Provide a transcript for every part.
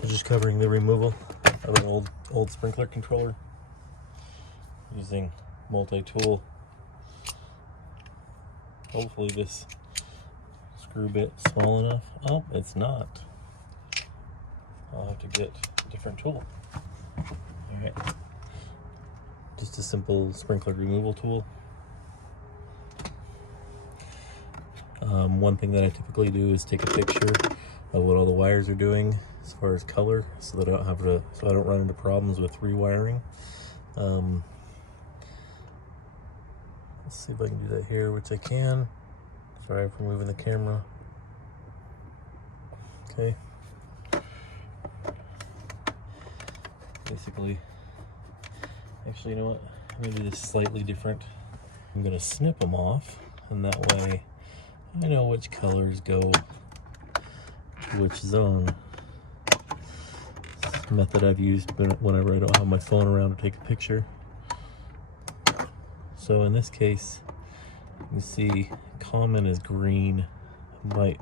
So just covering the removal of an old sprinkler controller using multi-tool. Hopefully this screw bit's small enough. Oh, it's not. I'll have to get a different tool. Alright. Just a simple sprinkler removal tool. One thing that I typically do is take a picture of what all the wires are doing as far as color, so that I don't run into problems with rewiring. Let's see if I can do that here, which I can. Sorry for moving the camera. Okay. Basically, actually, you know what? I'm gonna do this slightly different. I'm gonna snip them off, and that way I know which colors go to which zone. It's a method I've used whenever I don't have my phone around to take a picture. So in this case, you see common is green. A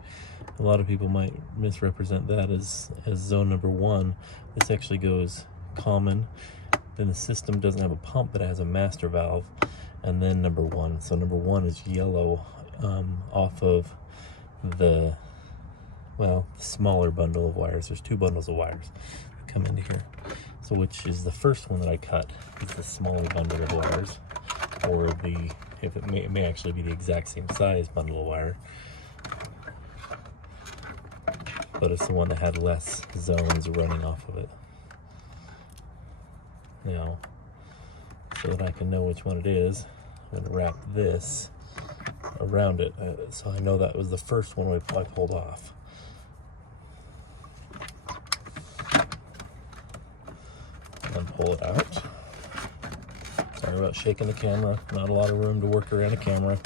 lot of people might misrepresent that as zone number 1. This actually goes common. Then the system doesn't have a pump, but it has a master valve, and then number 1. So number 1 is yellow off of the smaller bundle of wires. There's 2 bundles of wires that come into here. So which is the first one that I cut is the smaller bundle of wires, or it may actually be the exact same size bundle of wire, but it's the one that had less zones running off of it. Now, so that I can know which one it is, I'm going to wrap this around it, so I know that was the first one I pulled off. And then pull it out. Sorry about shaking the camera. Not a lot of room to work around a camera.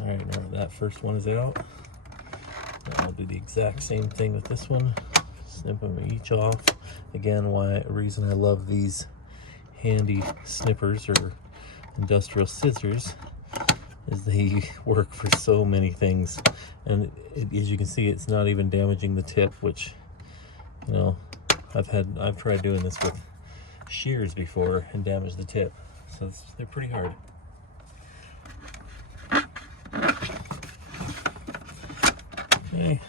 Alright, now that first one is out, I'll do the exact same thing with this one. Snip them each off. Again, a reason I love these handy snippers or industrial scissors is they work for so many things, and as you can see, it's not even damaging the tip, which, you know, I've tried doing this with shears before and damaged the tip, so they're pretty hard. Okay,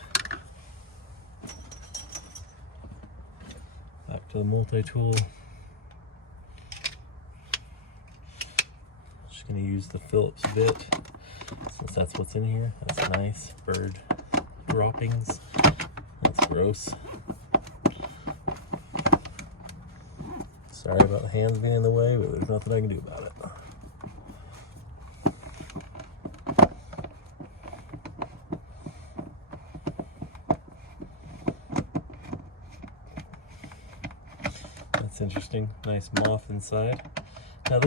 back to the multi-tool. Just going to use the Phillips bit, since that's what's in here. That's nice. Bird droppings. That's gross. Sorry about the hands being in the way, but there's nothing I can do about it. That's interesting. Nice moth inside. Now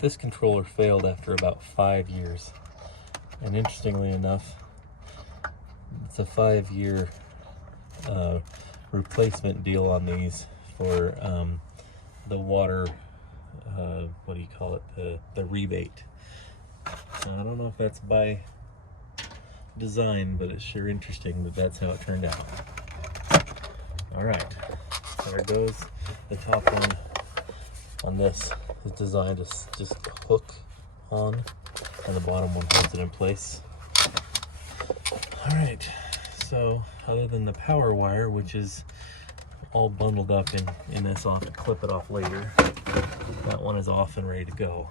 this controller failed after about 5 years, and interestingly enough, it's a 5-year replacement deal on these for the water, what do you call it, the rebate. So I don't know if that's by design, but it's sure interesting that that's how it turned out. All right, there it goes. The top one on this is designed to just hook on, and the bottom one holds it in place. All right, so other than the power wire, which is all bundled up in this, I'll have to clip it off later. That one is off and ready to go.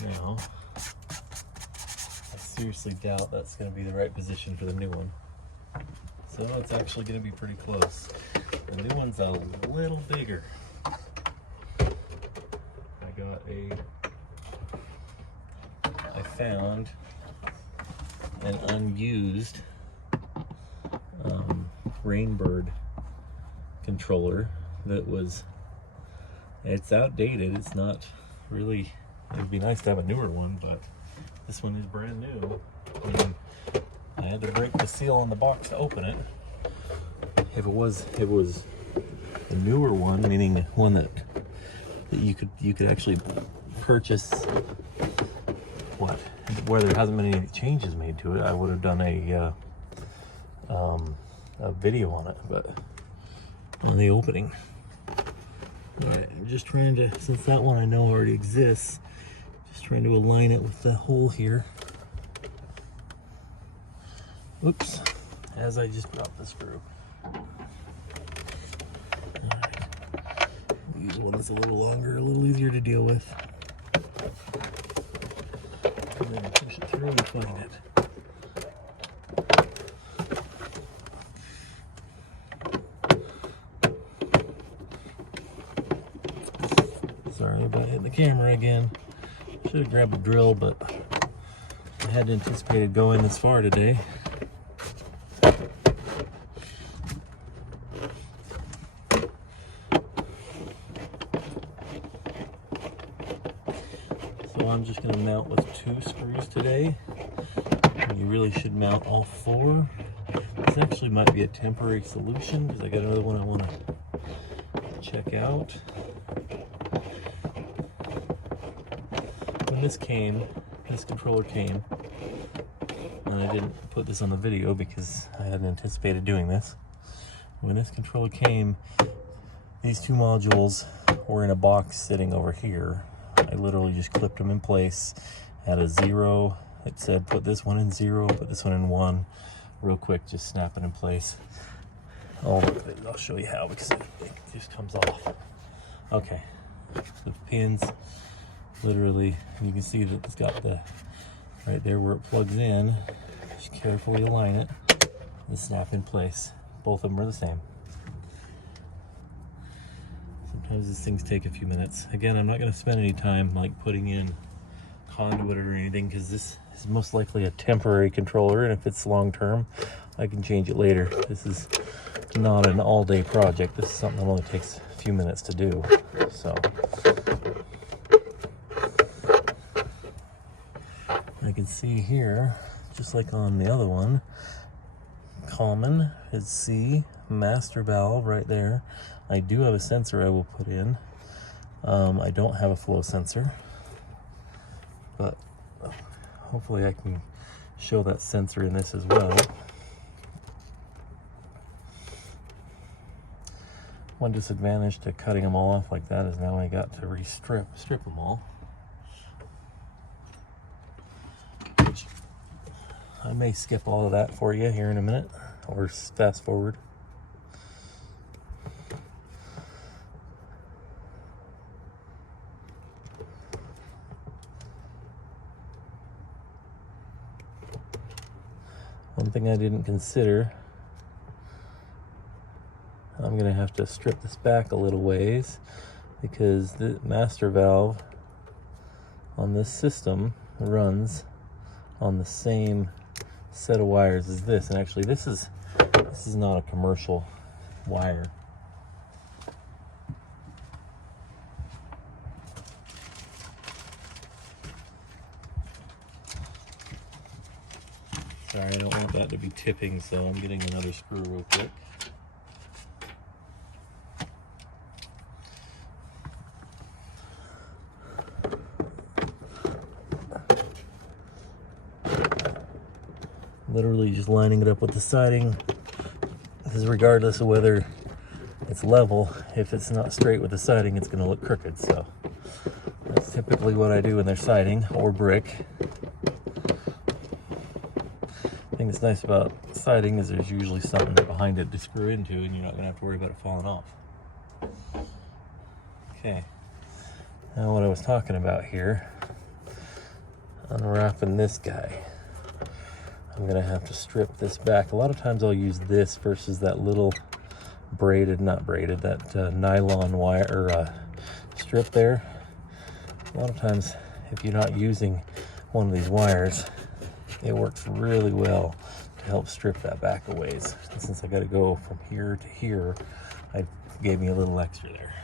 Now, I seriously doubt that's going to be the right position for the new one. So it's actually going to be pretty close. The new one's a little bigger. I found an unused Rainbird controller that it's outdated. It's not really, it'd be nice to have a newer one, but this one is brand new. And I had to break the seal on the box to open it. If it was a newer one, meaning one that you could actually purchase, what, where there hasn't been any changes made to it, I would have done a video on it, but on the opening. All right, I'm just trying to, since that one I know already exists, just trying to align it with the hole here. Oops, as I just dropped the screw. Use one that's a little longer, a little easier to deal with. And then push it through and find it. Sorry about hitting the camera again. Should have grabbed a drill, but I hadn't anticipated going this far today. So I'm just going to mount with 2 screws today. You really should mount all 4. This actually might be a temporary solution because I got another one I want to check out. When this controller came, and I didn't put this on the video because I hadn't anticipated doing this. When this controller came, these 2 modules were in a box sitting over here. I literally just clipped them in place, had a 0. It said put this one in 0, put this one in 1. Real quick, just snap it in place. I'll show you how, because it just comes off. Okay, the pins, literally, you can see that it's got the, right there where it plugs in. Just carefully align it and snap in place. Both of them are the same. Sometimes these things take a few minutes. Again, I'm not going to spend any time like putting in conduit or anything, because this is most likely a temporary controller, and if it's long term, I can change it later. This is not an all-day project. This is something that only takes a few minutes to do. So I can see here, just like on the other one, common is C, master valve right there. I do have a sensor I will put in. I don't have a flow sensor, but hopefully I can show that sensor in this as well. One disadvantage to cutting them all off like that is now I got to strip them all. I may skip all of that for you here in a minute, or fast forward. One thing I didn't consider, I'm going to have to strip this back a little ways, because the master valve on this system runs on the same set of wires as this, and actually this is not a commercial wire. Sorry, I don't want that to be tipping, so I'm getting another screw real quick. Literally just lining it up with the siding, because regardless of whether it's level, if it's not straight with the siding, it's going to look crooked. So that's typically what I do when they're siding or brick. The thing that's nice about siding is there's usually something behind it to screw into, and you're not going to have to worry about it falling off. Okay, now what I was talking about here, unwrapping this guy. I'm gonna have to strip this back. A lot of times I'll use this versus that little braided, not braided, that nylon wire or strip there. A lot of times, if you're not using one of these wires, it works really well to help strip that back a ways. And since I got to go from here to here, I gave me a little extra there.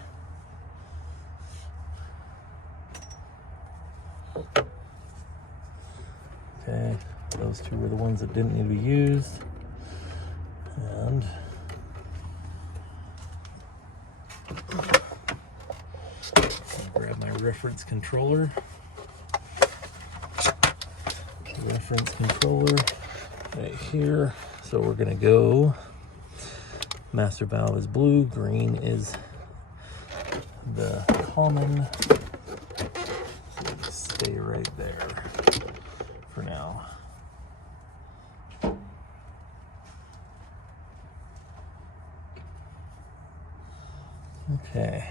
Okay. Those 2 were the ones that didn't need to be used. And I'll grab my reference controller. reference controller right here. So we're gonna go, master valve is blue, green is the common. So just stay right there for now. Okay.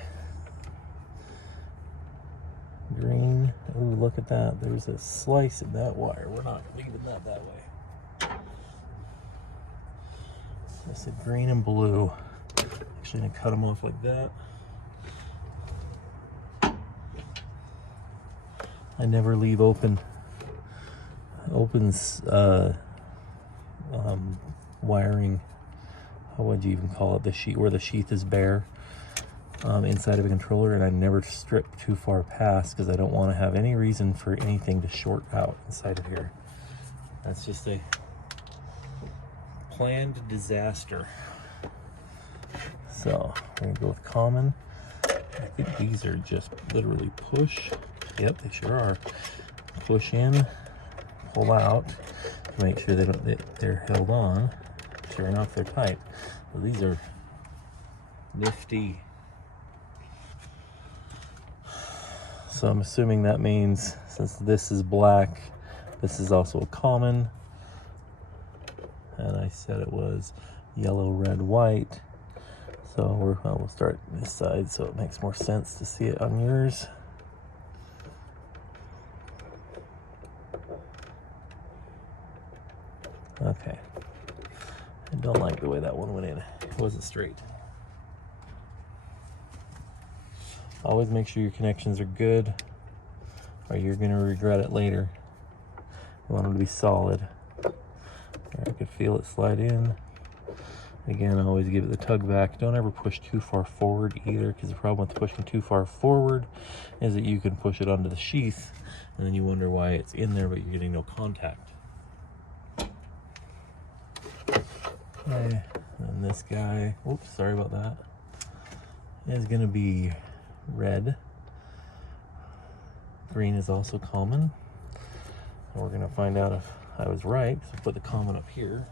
Green. Oh, look at that. There's a slice in that wire. We're not leaving that way. I said green and blue. Actually gonna cut them off like that. I never leave opens wiring. How would you even call it? The sheath, where the sheath is bare, inside of a controller, and I never strip too far past because I don't want to have any reason for anything to short out inside of here. That's just a planned disaster. So we're gonna go with common. I think these are just literally push. Yep, they sure are. Push in, pull out to make sure they're held on. Sure enough, they're tight. So these are nifty. So I'm assuming that means, since this is black, this is also a common. And I said it was yellow, red, white. So we'll start this side so it makes more sense to see it on yours. Okay. I don't like the way that one went in. It wasn't straight. Always make sure your connections are good, or you're going to regret it later. You want them to be solid. I could feel it slide in. Again, always give it the tug back. Don't ever push too far forward either, because the problem with pushing too far forward is that you can push it onto the sheath, and then you wonder why it's in there, but you're getting no contact. Okay, and this guy, oops, sorry about that, is going to be red. Green is also common. And we're going to find out if I was right, so put the common up here.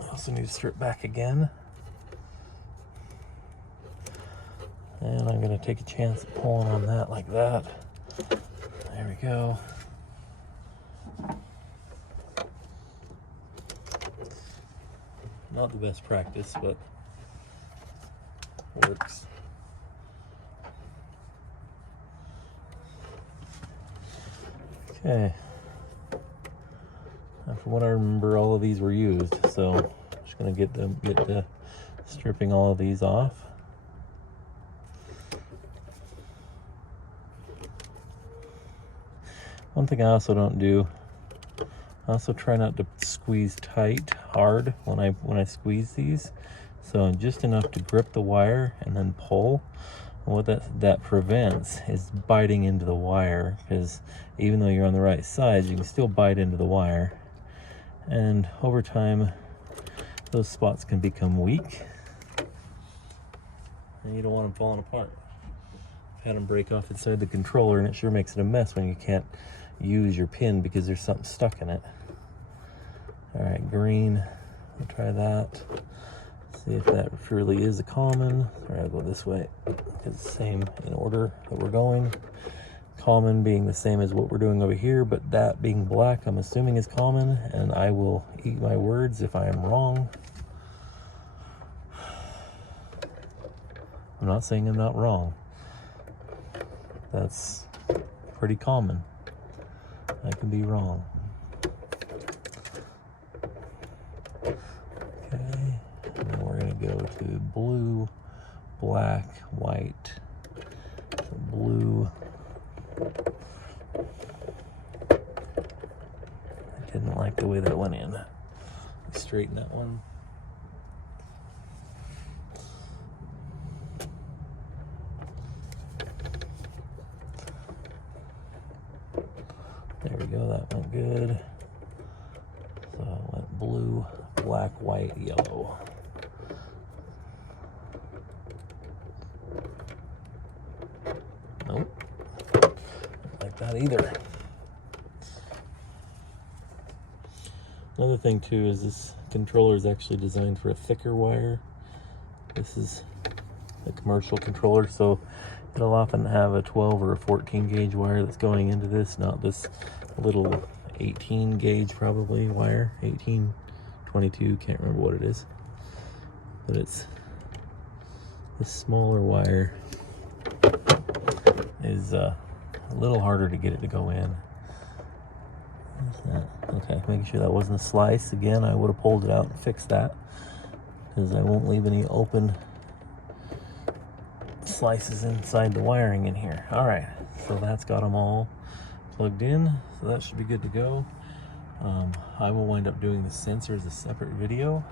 I also need to strip back again. And I'm going to take a chance at pulling on that like that. There we go. Not the best practice, but works. Okay. Now, from what I remember, all of these were used, so I'm just gonna get the stripping all of these off. One thing I also don't do, I also try not to squeeze tight, hard when I squeeze these. So just enough to grip the wire and then pull. And what that prevents is biting into the wire, because even though you're on the right side, you can still bite into the wire. And over time, those spots can become weak. And you don't want them falling apart. I've had them break off inside the controller, and it sure makes it a mess when you can't use your pin because there's something stuck in it. All right, green, we'll try that. See if that truly is a common. All right, I'll go this way. It's the same in order that we're going. Common being the same as what we're doing over here, but that being black, I'm assuming is common, and I will eat my words if I am wrong. I'm not saying I'm not wrong. That's pretty common. I can be wrong. Okay, and then we're gonna go to blue, black, white. So blue. I didn't like the way that went in. Straighten that one. There we go, that went good. So it went blue, black, white, yellow. Nope, not like that either. Another thing too is this controller is actually designed for a thicker wire. This is a commercial controller, so it'll often have a 12 or a 14 gauge wire that's going into this, not this little 18 gauge probably wire, 18, 22, can't remember what it is. But it's the smaller wire is a little harder to get it to go in. Okay, making sure that wasn't a slice. Again, I would have pulled it out and fixed that, because I won't leave any open slices inside the wiring in here. All right, so that's got them all plugged in, so that should be good to go. I will wind up doing the sensor as a separate video.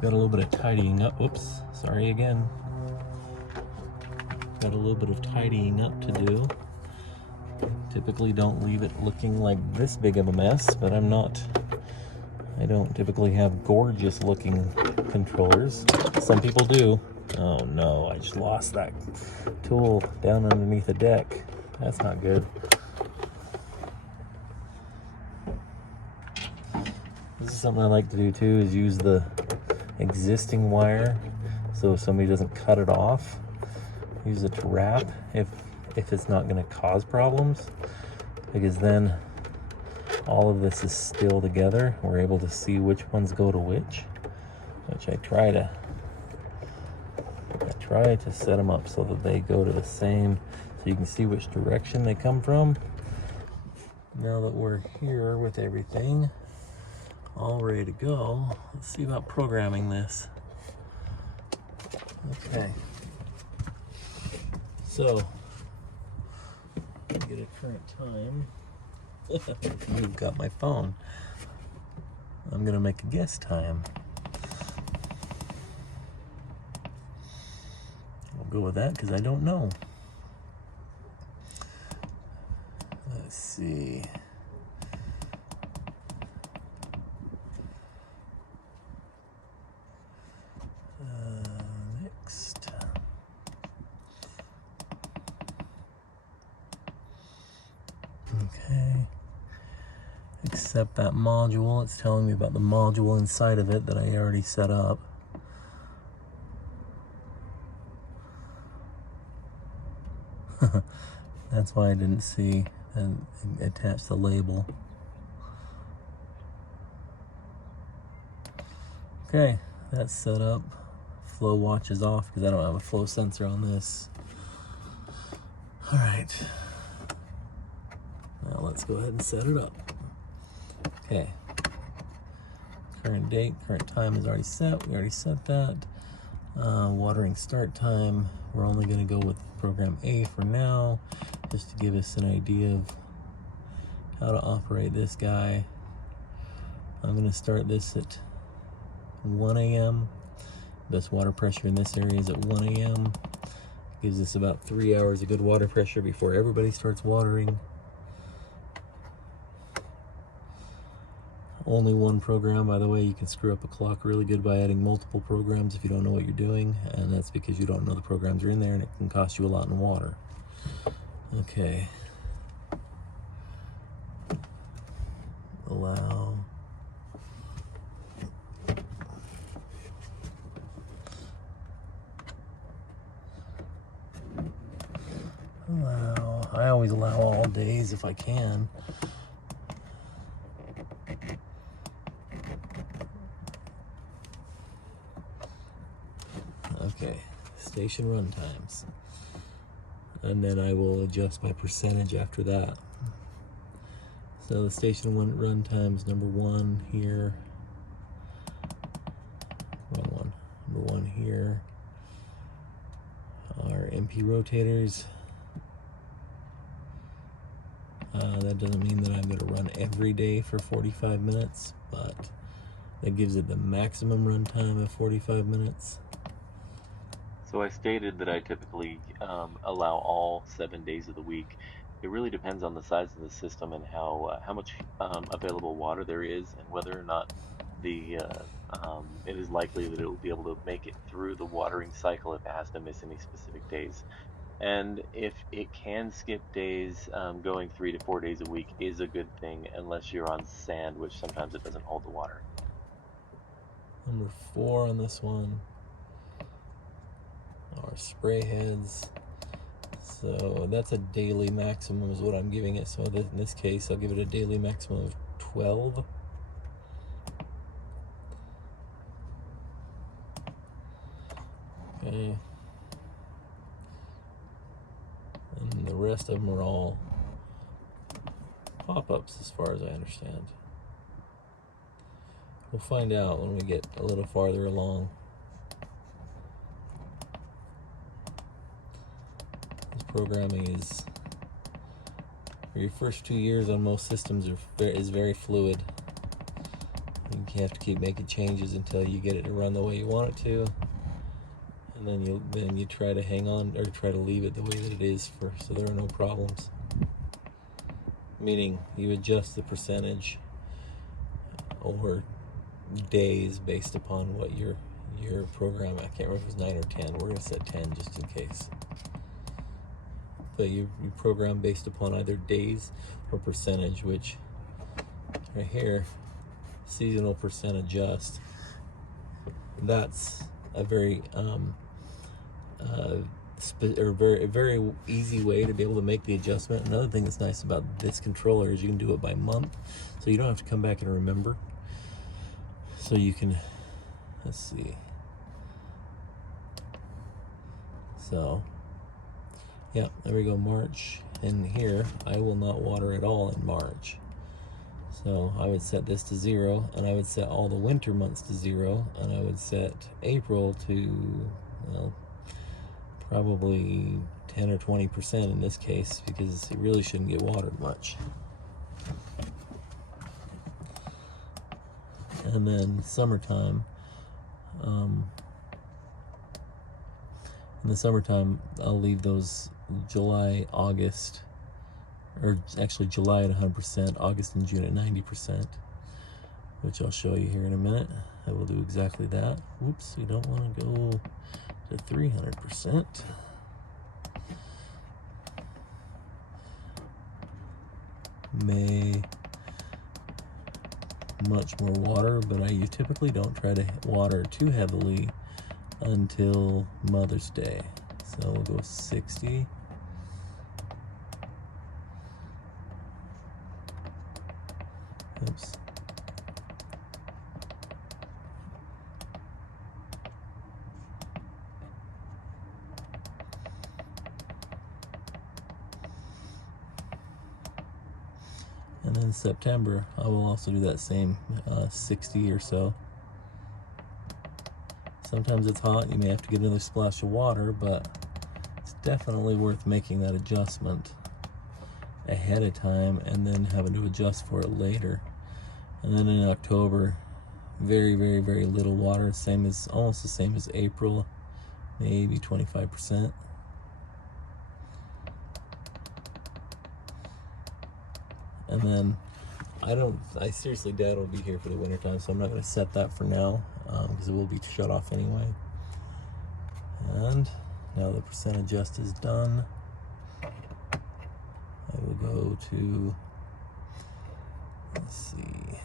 Got a little bit of tidying up. Whoops, sorry again. Got a little bit of tidying up to do. Typically don't leave it looking like this big of a mess, but I don't typically have gorgeous looking controllers. Some people do. Oh no, I just lost that tool down underneath the deck. That's not good. This is something I like to do too, is use the existing wire, so if somebody doesn't cut it off, use it to wrap if it's not going to cause problems, because then all of this is still together. We're able to see which ones go to which I try to set them up so that they go to the same, so you can see which direction they come from. Now that we're here with everything all ready to go, let's see about programming this. Okay, so get a current time. You've got my phone. I'm gonna make a guess time. I'll go with that because I don't know. Let's see. Next. Okay. Accept that module. It's telling me about the module inside of it that I already set up. That's why I didn't see and attach the label. Okay, that's set up. Flow watch is off because I don't have a flow sensor on this. All right. Now let's go ahead and set it up. Okay. Current date, current time is already set. We already set that. Watering start time. We're only going to go with program A for now, just to give us an idea of how to operate this guy. I'm going to start this at 1 a.m. Best water pressure in this area is at 1 a.m. Gives us about 3 hours of good water pressure before everybody starts watering. Only one program, by the way. You can screw up a clock really good by adding multiple programs if you don't know what you're doing, and that's because you don't know the programs are in there, and it can cost you a lot in water. Okay. Allow. Allow. I always allow all days if I can. Okay, station run times. And then I will adjust my percentage after that. So the station run times, number 1 here. Wrong one. Number 1 here. Our MP rotators. That doesn't mean that I'm going to run every day for 45 minutes, but that gives it the maximum run time of 45 minutes. So I stated that I typically allow all 7 days of the week. It really depends on the size of the system and how much available water there is, and whether or not the it is likely that it will be able to make it through the watering cycle if it has to miss any specific days. And if it can skip days, going 3 to 4 days a week is a good thing, unless you're on sand, which sometimes it doesn't hold the water. Number 4 on this one are spray heads. So that's a daily maximum is what I'm giving it. So in this case, I'll give it a daily maximum of 12. Okay. And the rest of them are all pop-ups as far as I understand. We'll find out when we get a little farther along. This programming is, for your first 2 years on most systems, is very fluid. You have to keep making changes until you get it to run the way you want it to, and then you try to hang on or try to leave it the way that it is so there are no problems. Meaning you adjust the percentage over days based upon what your program, I can't remember if it was 9 or 10. We're going to set 10 just in case. But you program based upon either days or percentage, which right here, seasonal percent adjust. That's a very very easy way to be able to make the adjustment. Another thing that's nice about this controller is you can do it by month, so you don't have to come back and remember. So you can, let's see. So, yeah, there we go, March. And here, I will not water at all in March. So I would set this to 0, and I would set all the winter months to 0, and I would set April to, well, probably 10 or 20% in this case, because it really shouldn't get watered much. And then summertime, in the summertime, I'll leave those July, August, or actually July at 100%, August and June at 90%, which I'll show you here in a minute. I will do exactly that. Whoops, we don't want to go to 300%. May, much more water, but you typically don't try to water too heavily until Mother's Day. So we'll go 60. Oops. And then September, I will also do that same 60 or so. Sometimes it's hot, you may have to get another splash of water, but it's definitely worth making that adjustment ahead of time and then having to adjust for it later. And then in October, very, very, very little water, almost the same as April, maybe 25%. And then I seriously doubt it'll be here for the winter time, so I'm not going to set that for now, because it will be shut off anyway. And now the percent adjust is done. I will go to, let's see,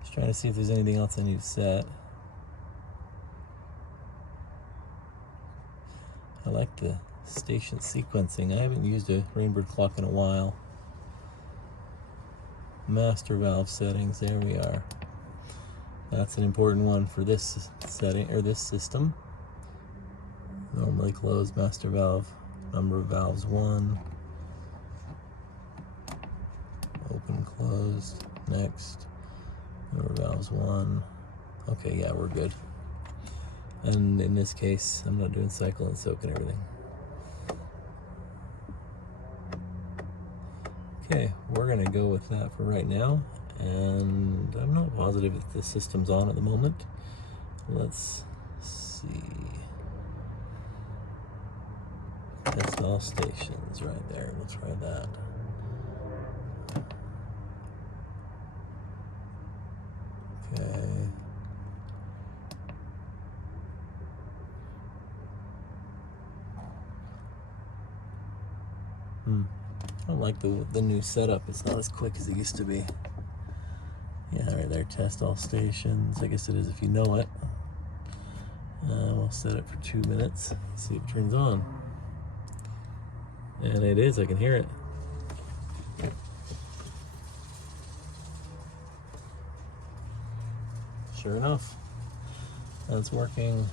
just trying to see if there's anything else I need to set. I like the station sequencing. I haven't used a Rainbird clock in a while. Master valve settings, there we are. That's an important one for this setting, or this system. Normally closed, master valve, number of valves 1. Open, closed, next, number of valves 1. Okay, yeah, we're good. And in this case, I'm not doing cycle and soak and everything. Okay, we're gonna go with that for right now, and I'm not positive if the system's on at the moment. Let's see. That's all stations right there. We'll try that. Okay. I don't like the new setup. It's not as quick as it used to be. Yeah, right there, test all stations. I guess it is if you know it. We'll set it for 2 minutes. See if it turns on. And it is, I can hear it. Sure enough, that's working